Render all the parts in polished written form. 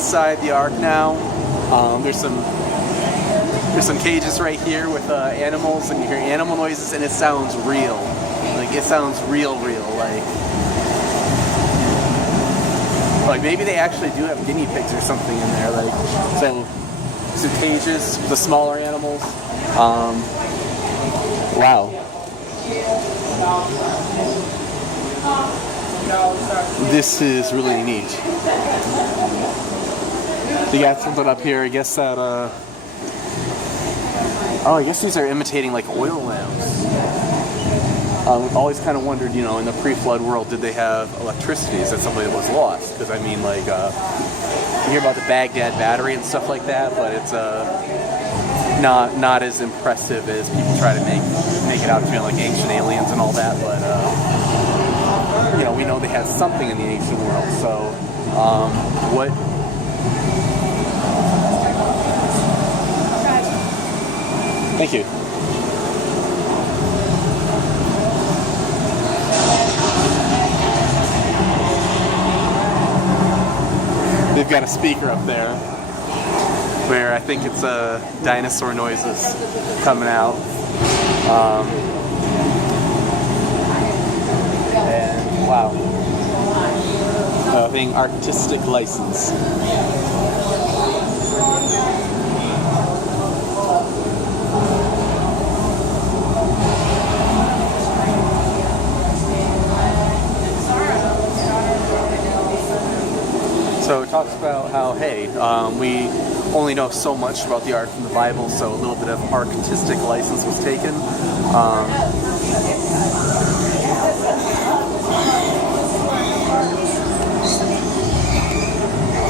inside the Ark now. There's some cages right here with animals, and you hear animal noises, and it sounds real. Like, it sounds real. Like maybe they actually do have guinea pigs or something in there. Like, so some cages, the smaller animals. Wow. This is really neat. You got something up here, I guess that, oh, I guess these are imitating like oil lamps. Always kind of wondered, you know, in the pre-flood world, did they have electricity? Is that something that was lost? Because I mean, like, you hear about the Baghdad battery and stuff like that, but it's not as impressive as people try to make it out to be, like ancient aliens and all that. But you know, we know they had something in the ancient world. So, what? Thank you. They've got a speaker up there where I think it's dinosaur noises coming out. And wow. Being artistic license. So it talks about how, hey, we only know so much about the Ark from the Bible, so a little bit of artistic license was taken.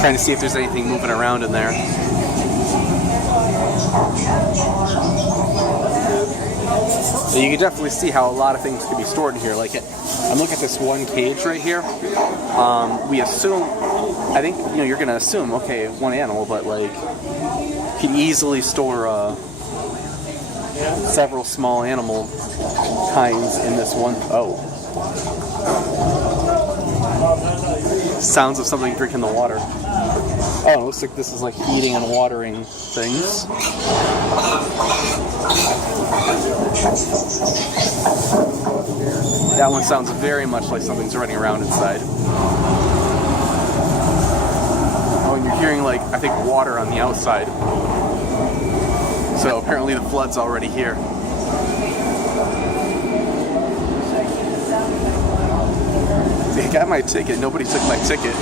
Trying to see if there's anything moving around in there. So you can definitely see how a lot of things could be stored in here. Like, I'm looking at this one cage right here. We assume, I think, you know, you're going to assume, okay, one animal, but like, you can easily store several small animal kinds in this one. Oh. Sounds of something drinking the water. Oh, it looks like this is like feeding and watering things. That one sounds very much like something's running around inside. Oh, and you're hearing, like, I think water on the outside. So apparently the flood's already here. They got my ticket. Nobody took my ticket.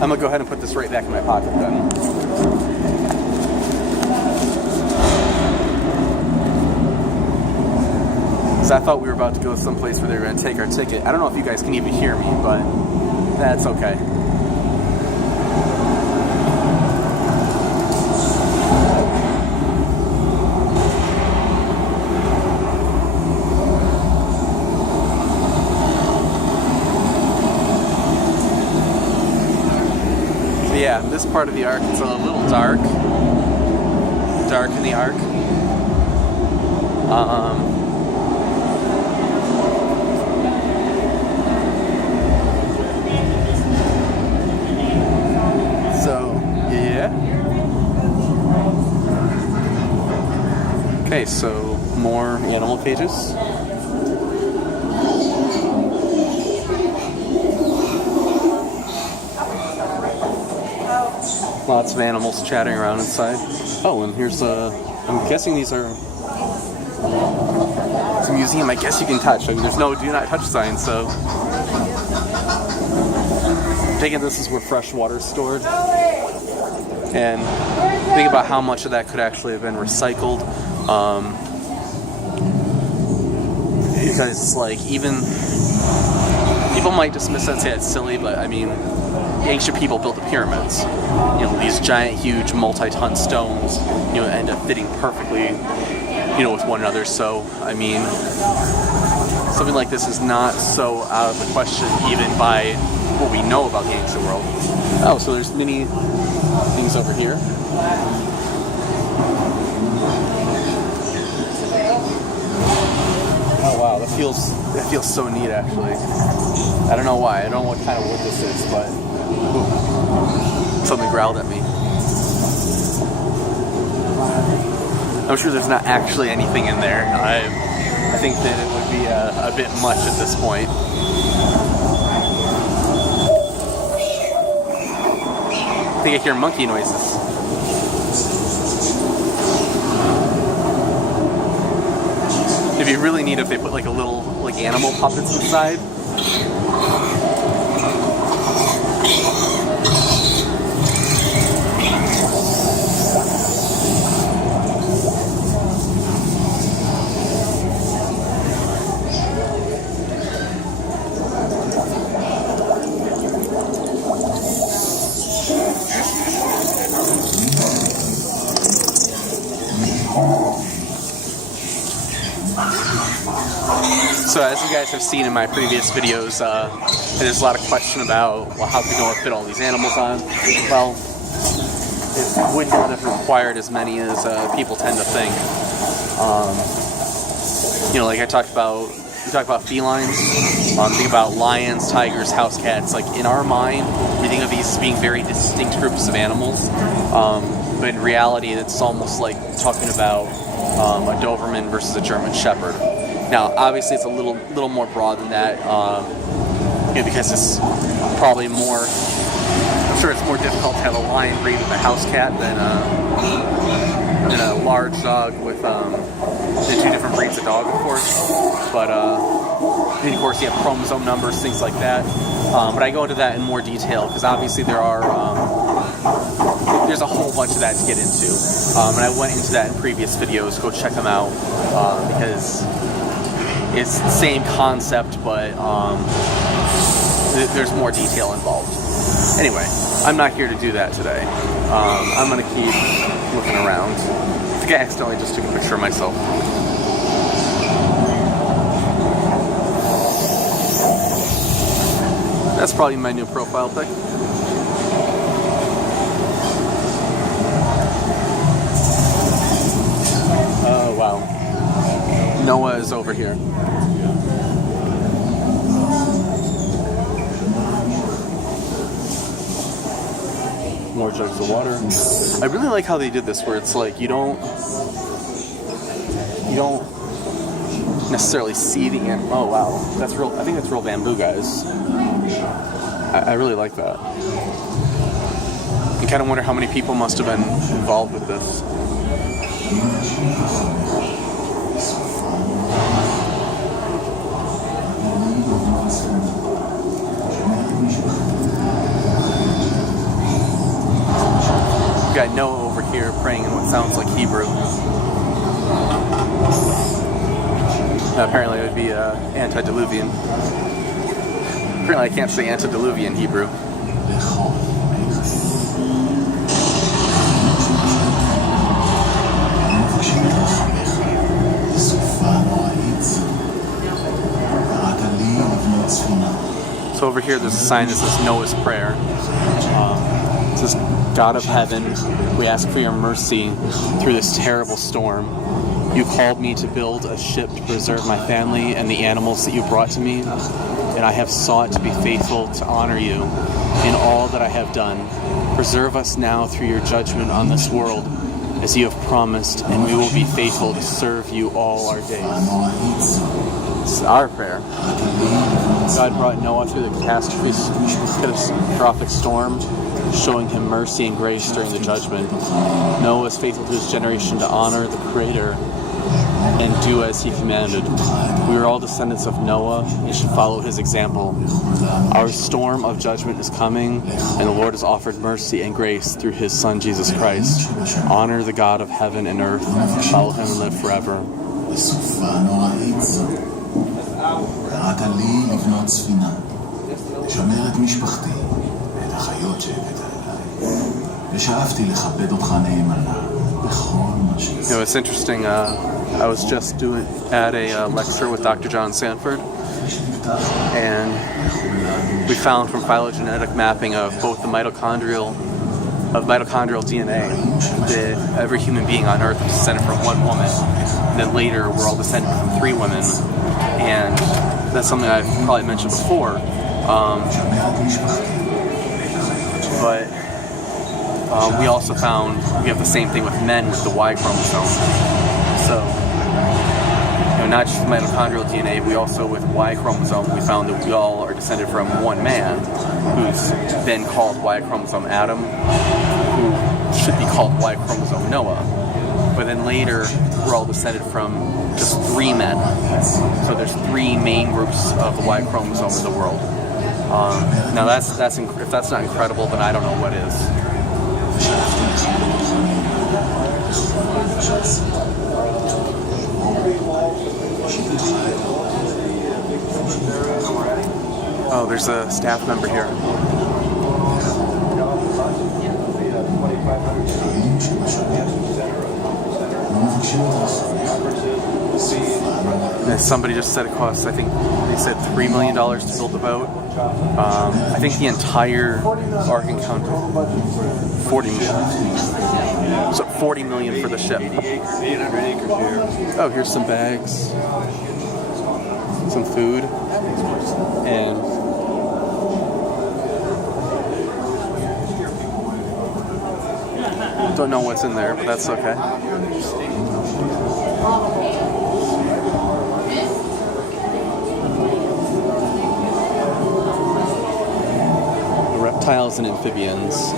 I'm gonna go ahead and put this right back in my pocket then. So I thought we were about to go someplace where they were gonna take our ticket. I don't know if you guys can even hear me, but that's okay. Yeah, this part of the Ark is a little dark. Dark in the Ark. So, yeah. Okay, so more animal cages. Lots of animals chatting around inside. Oh, and here's I'm guessing these are it's a museum. I guess you can touch. I mean, there's no do not touch sign, so I'm thinking this is where fresh water's stored. And think about how much of that could actually have been recycled. Because, like, even people might dismiss that and say it's silly, but I mean, ancient people built the pyramids. You know, these giant, huge, multi-ton stones, you know, end up fitting perfectly, you know, with one another. So, I mean, something like this is not so out of the question, even by what we know about the ancient world. Oh, so there's many things over here. Oh, wow. wow, that feels so neat actually. I don't know why. I don't know what kind of wood this is, but ooh, something growled at me. I'm sure there's not actually anything in there. I think that it would be a bit much at this point. I think I hear monkey noises. It'd be really neat if they put like a little like animal puppets inside. So as you guys have seen in my previous videos, there's a lot of question about, well, how could Noah fit all these animals on? Well, it would not have required as many as people tend to think. You know, like I talked about, we talk about felines, think about lions, tigers, house cats. Like in our mind, we think of these as being very distinct groups of animals, but in reality, it's almost like talking about a Doberman versus a German Shepherd. Now, obviously, it's a little more broad than that, you know, because it's probably more. I'm sure it's more difficult to have a lion breed with a house cat than a large dog with the two different breeds of dog, of course. But and of course, you have chromosome numbers, things like that. But I go into that in more detail because obviously there's a whole bunch of that to get into, and I went into that in previous videos. Go check them out because it's the same concept, but there's more detail involved. Anyway, I'm not here to do that today. I'm going to keep looking around. I think I accidentally just took a picture of myself. That's probably my new profile pic. Oh, wow. Noah is over here. More jugs of water. I really like how they did this, where it's like you don't necessarily see the animal. Oh wow, that's real. I think that's real bamboo, guys. I really like that. I kind of wonder how many people must have been involved with this. We got Noah over here praying in what sounds like Hebrew. Apparently it would be antediluvian. Apparently I can't say antediluvian Hebrew. So over here there's a sign that says Noah's Prayer. It says, God of heaven, we ask for your mercy through this terrible storm. You called me to build a ship to preserve my family and the animals that you brought to me, and I have sought to be faithful to honor you in all that I have done. Preserve us now through your judgment on this world, as you have promised, and we will be faithful to serve you all our days. This is our prayer. God brought Noah through the catastrophic storm, showing him mercy and grace during the judgment. Noah was faithful to his generation to honor the Creator and do as he commanded. We are all descendants of Noah and should follow his example. Our storm of judgment is coming, and the Lord has offered mercy and grace through his Son, Jesus Christ. Honor the God of heaven and earth. Follow him and live forever. קראת לי לבנות ספינה, לשמר את משפחתי ואת החיות שהבאת אליי, ושאפתי לכבד אותך נאמנה בכל מה שעשית. You know, it's interesting. I was just at a lecture with Dr. John Sanford, and we found from phylogenetic mapping of both the mitochondrial of mitochondrial DNA that every human being on Earth is descended from one woman. And then later, we're all descended from 3 women. And that's something I've probably mentioned before. But we also found we have the same thing with men with the Y chromosome. So, not just mitochondrial DNA, we also, with Y chromosome, we found that we all are descended from one man, who's been called Y chromosome Adam, who should be called Y chromosome Noah. But then later, we're all descended from just 3 men. So there's 3 main groups of the Y chromosome in the world. Now if that's not incredible, then I don't know what is. Oh, there's a staff member here. And somebody just said it costs, I think they said $3 million to build the boat. I think the entire Ark Encounter, 40 million. So 40 million for the ship. Oh, here's some bags, some food, and don't know what's in there, but that's okay. The reptiles and amphibians.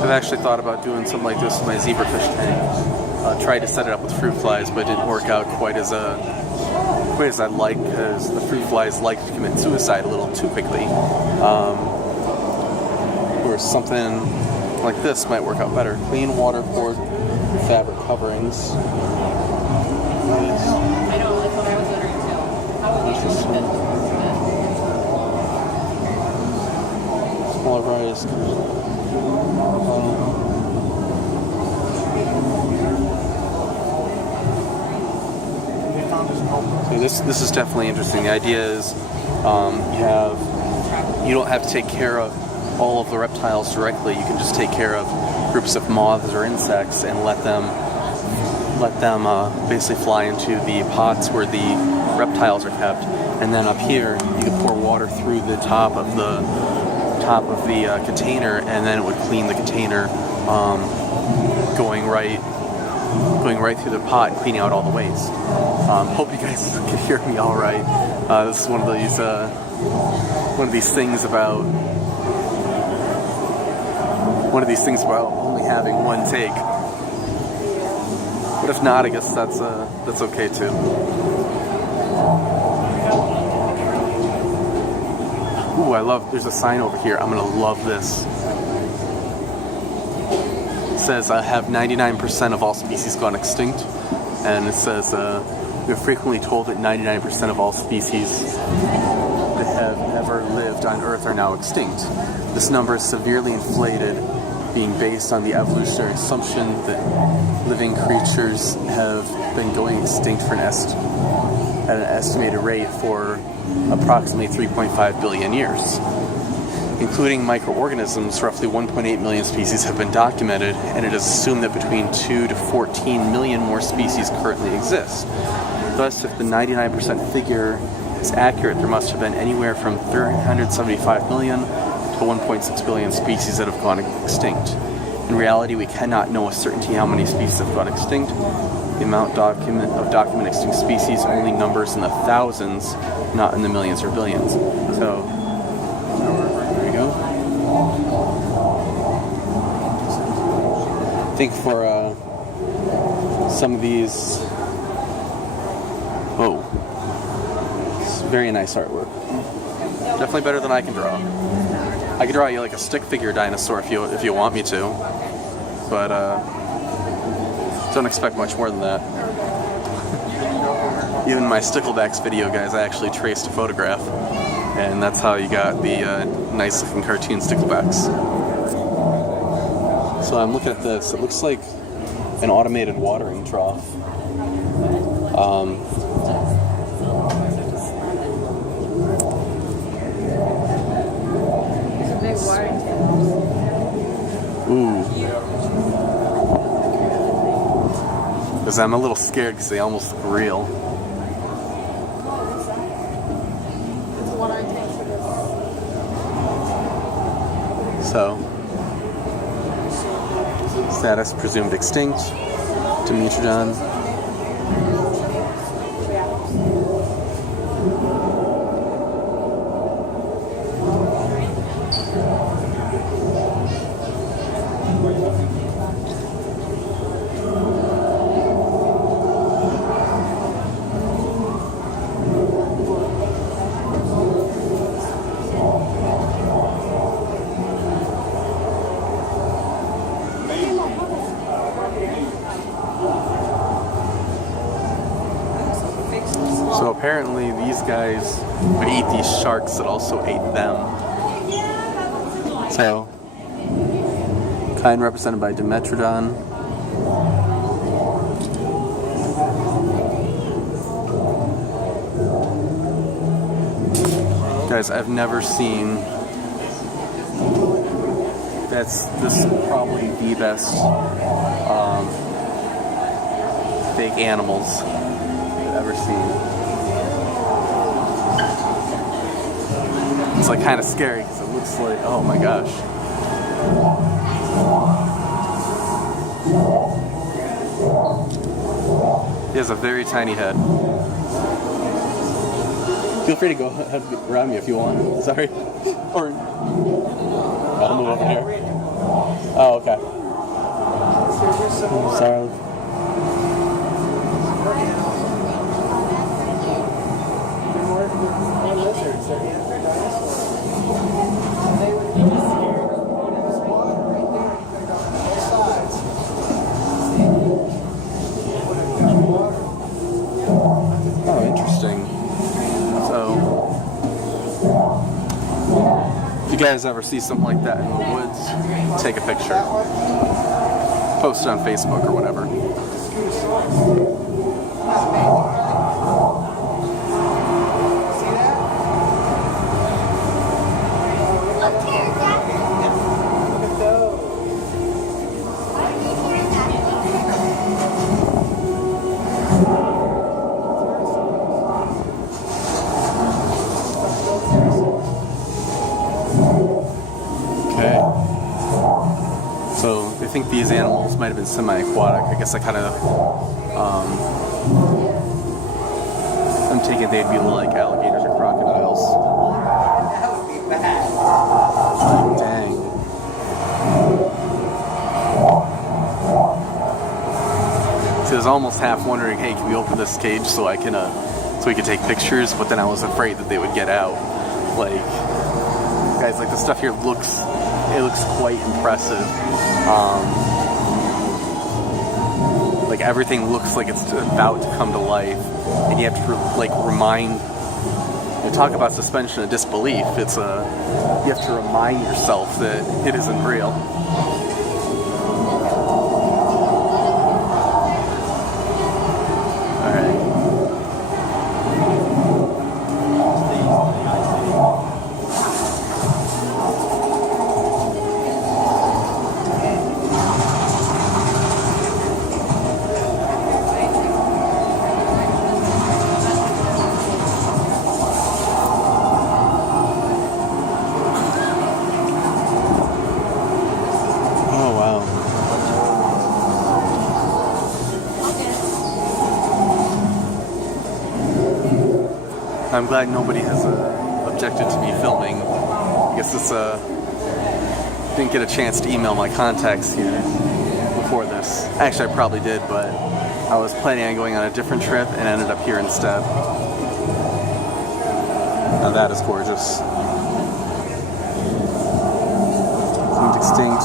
I've actually thought about doing something like this with my zebrafish tank. Tried to set it up with fruit flies, but it didn't work out quite as I'd like, because the fruit flies like to commit suicide a little too quickly. Or something like this might work out better. Clean water poured fabric coverings. I know, that's what I was wondering too. How would you Interesting. Smaller varieties. So this is definitely interesting. The idea is you don't have to take care of all of the reptiles directly. You can just take care of groups of moths or insects and let them basically fly into the pots where the reptiles are kept. And then up here, you can pour water through the top of the container, and then it would clean the container, going right through the pot and cleaning out all the waste. Hope you guys can hear me all right. This is one of these things about only having one take. But if not, I guess that's okay too. Ooh, there's a sign over here. I'm gonna love this. It says, I have 99% of all species gone extinct. And it says, we are frequently told that 99% of all species that have ever lived on Earth are now extinct. This number is severely inflated, being based on the evolutionary assumption that living creatures have been going extinct at an estimated rate for approximately 3.5 billion years. Including microorganisms, roughly 1.8 million species have been documented, and it is assumed that between 2 to 14 million more species currently exist. Thus, if the 99% figure is accurate, there must have been anywhere from 375 million to 1.6 billion species that have gone extinct. In reality, we cannot know with certainty how many species have gone extinct. The amount of documented extinct species only numbers in the thousands, not in the millions or billions. So, there you go. I think for some of these, it's very nice artwork. Definitely better than I can draw. I could draw you like a stick figure dinosaur if you want me to, but don't expect much more than that. Even my Sticklebacks video, guys, I actually traced a photograph, and that's how you got the nice looking cartoon Sticklebacks. So I'm looking at this. It looks like an automated watering trough. It's a big watering tank. Ooh. Because I'm a little scared because they almost look real. It's a watering tank for this. So, status presumed extinct. Dimetrodon. So apparently these guys would eat these sharks that also ate them. So, kind represented by Dimetrodon. Guys, I've never seen... This is probably the best fake animals I've ever seen. It's like kind of scary because it looks like, oh my gosh. He has a very tiny head. Feel free to go ahead around me if you want. Sorry. Or I'll move over here. Oh, okay. Sorry. Oh, interesting. So, if you guys ever see something like that in the woods, take a picture. Post it on Facebook or whatever. Okay. So they think these animals might have been semi-aquatic. I guess I kind of, I'm taking they'd be like alligators or crocodiles. That would be bad. Like, dang. So I was almost half wondering, hey, can we open this cage so I can, so we could take pictures? But then I was afraid that they would get out. Like, guys, like the stuff here looks quite impressive. Like everything looks like it's about to come to life, and you have to remind. You talk about suspension of disbelief. You have to remind yourself that it isn't real. All right. I'm glad nobody has objected to me filming. I guess it's didn't get a chance to email my contacts here before this. Actually, I probably did, but I was planning on going on a different trip and ended up here instead. Now that is gorgeous. extinct.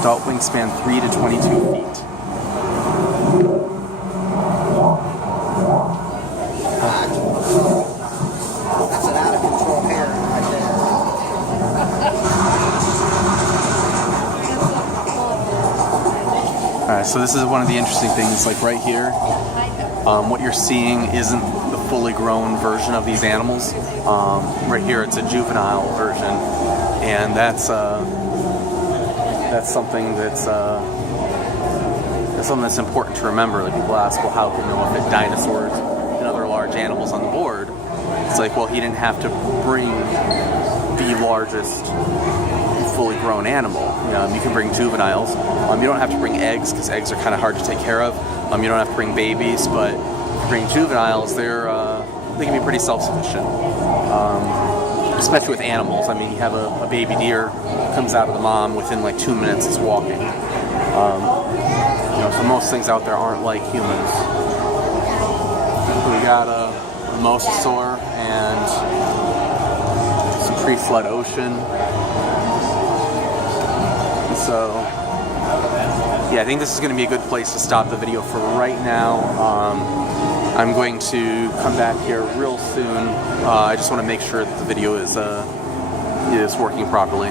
Adult wingspan 3 to 22 feet. That's an out of control hair right there. Alright, so this is one of the interesting things, like right here, what you're seeing isn't the fully grown version of these animals. Right here it's a juvenile version, and that's something that's important to remember. Like, people ask, well, how can you know if it dinosaurs and other large animals on the board? It's like, well, he didn't have to bring the largest fully grown animal. You can bring juveniles. You don't have to bring eggs, because eggs are kind of hard to take care of. You don't have to bring babies, but if you bring juveniles, they can be pretty self-sufficient. Especially with animals. I mean, you have a baby deer comes out of the mom within like 2 minutes, it's walking. So most things out there aren't like humans. We got a mosasaur and some pre-flood ocean. So, yeah, I think this is going to be a good place to stop the video for right now. I'm going to come back here real soon. I just want to make sure that the video is working properly.